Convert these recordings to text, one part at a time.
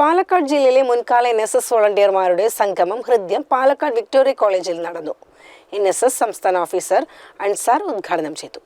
പാലക്കാട് ജില്ലയിലെ മുൻകാല NSS വോളണ്ടിയർമാരുടെ സംഗമം ഹൃദ്യം പാലക്കാട് വിക്ടോറിയ കോളേജിൽ നടന്നു. NSS സംസ്ഥാന ഓഫീസർ അൻസാർ ഉദ്ഘാടനം ചെയ്തു.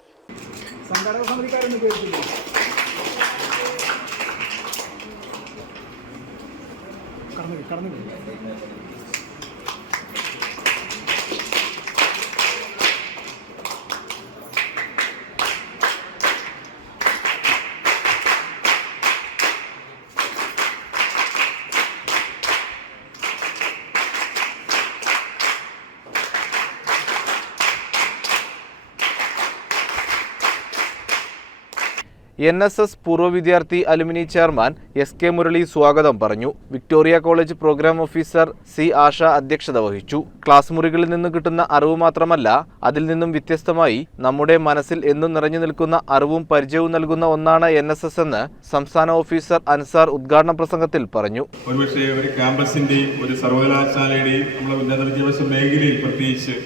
NSS പൂർവ്വ വിദ്യാർത്ഥി അലുമിനി ചെയർമാൻ SK മുരളി സ്വാഗതം പറഞ്ഞു. Victoria college program officer C Asha അധ്യക്ഷത വഹിച്ചു. ക്ലാസ് മുറികളിൽ നിന്ന് കിട്ടുന്ന അറിവ് മാത്രമല്ല, അതിൽ നിന്നും വ്യത്യസ്തമായി നമ്മുടെ മനസ്സിൽ എന്നും നിറഞ്ഞു നിൽക്കുന്ന അറിവും പരിചയവും നൽകുന്ന ഒന്നാണ് NSS എന്ന് സംസ്ഥാന ഓഫീസർ അൻസാർ ഉദ്ഘാടന പ്രസംഗത്തിൽ പറഞ്ഞു. ഒരുപക്ഷേ ഒരു ക്യാമ്പസിന്റെയും ഒരു സർവകലാശാലയുടെയും നമ്മുടെ ഉന്നത വിദ്യാഭ്യാസ മേഖലയിൽ പ്രത്യേകിച്ച്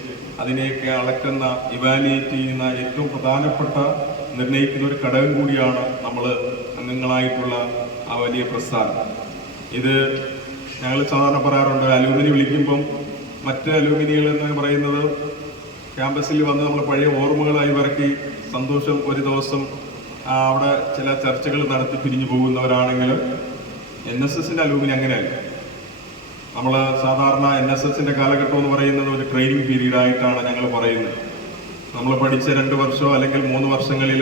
അതിനെയൊക്കെ അളക്കുന്ന ഇവാലുവേറ്റ് ചെയ്യുന്ന ഏറ്റവും പ്രധാനപ്പെട്ട നിർണ്ണയിക്കുന്ന ഒരു ഘടകം കൂടിയാണ് നമ്മൾ അംഗങ്ങളായിട്ടുള്ള ആ വലിയ പ്രസ്ഥാനം. ഇത് ഞങ്ങൾ സാധാരണ പറയാറുണ്ട്, അലൂമിനി വിളിക്കുമ്പം മറ്റ് അലൂമിനികൾ എന്ന് പറയുന്നത് ക്യാമ്പസിൽ വന്ന് നമ്മൾ പഴയ ഓർമ്മകളായി വരക്കി സന്തോഷം ഒരു ദിവസം അവിടെ ചില ചർച്ചകൾ നടത്തി പിരിഞ്ഞു പോകുന്നവരാണെങ്കിൽ NSSന്റെ അലൂമിനി അങ്ങനെയല്ല. നമ്മൾ സാധാരണ NSSന്റെ കാലഘട്ടം എന്ന് പറയുന്നത് ഒരു ട്രെയിനിങ് പീരീഡ് ആയിട്ടാണ് ഞങ്ങൾ പറയുന്നത്. നമ്മൾ പഠിച്ച 2 വർഷമോ അല്ലെങ്കിൽ 3 വർഷങ്ങളിൽ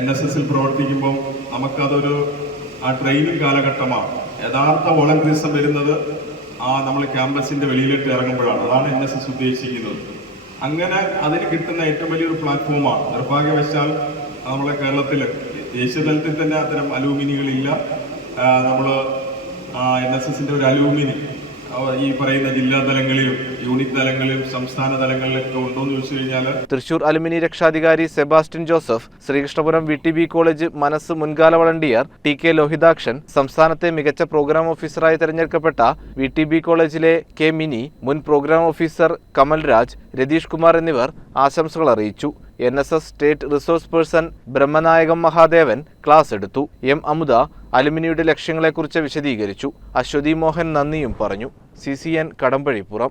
NSSൽ പ്രവർത്തിക്കുമ്പോൾ നമുക്കതൊരു ആ ട്രെയിനിങ് കാലഘട്ടമാണ്. യഥാർത്ഥ വോളണ്ടറിസം വരുന്നത് നമ്മൾ ക്യാമ്പസിന്റെ വെളിയിലേക്ക് ഇറങ്ങുമ്പോഴാണ്. അതാണ് NSS ഉദ്ദേശിക്കുന്നത്. അങ്ങനെ അതിന് കിട്ടുന്ന ഏറ്റവും വലിയൊരു പ്ലാറ്റ്ഫോമാണ്. നിർഭാഗ്യവശാൽ നമ്മളെ കേരളത്തിൽ ദേശീയ തലത്തിൽ തന്നെ അത്തരം അലൂമിനികളില്ല. നമ്മൾ NSSന്റെ ഒരു അലൂമിനി ഈ പറയുന്ന ജില്ലാ തലങ്ങളിലും യൂണിറ്റ് തലങ്ങളിലും സംസ്ഥാന തലങ്ങളിലൊക്കെ ഉണ്ടോയെന്ന് ചോദിച്ചു കഴിഞ്ഞാൽ തൃശൂർ അലുമിനി രക്ഷാധികാരി Sebastian Joseph, Sreekrishnapuram VTB college മനസ്സ് മുൻകാല വളണ്ടിയർ TK ലോഹിതാക്ഷൻ, സംസ്ഥാനത്തെ മികച്ച പ്രോഗ്രാം ഓഫീസറായി തെരഞ്ഞെടുക്കപ്പെട്ട VTB കോളേജിലെ K മിനി, മുൻ പ്രോഗ്രാം ഓഫീസർ കമൽരാജ്, രതീഷ് കുമാർ എന്നിവർ ആശംസകൾ അറിയിച്ചു. NSS state resource person Brahmanayakam Mahadevan class എടുത്തു. M അമുദ അലുമിനിയുടെ ലക്ഷ്യങ്ങളെക്കുറിച്ച് വിശദീകരിച്ചു. അശ്വതി മോഹൻ നന്ദിയും പറഞ്ഞു. CCN കടമ്പഴിപ്പുറം.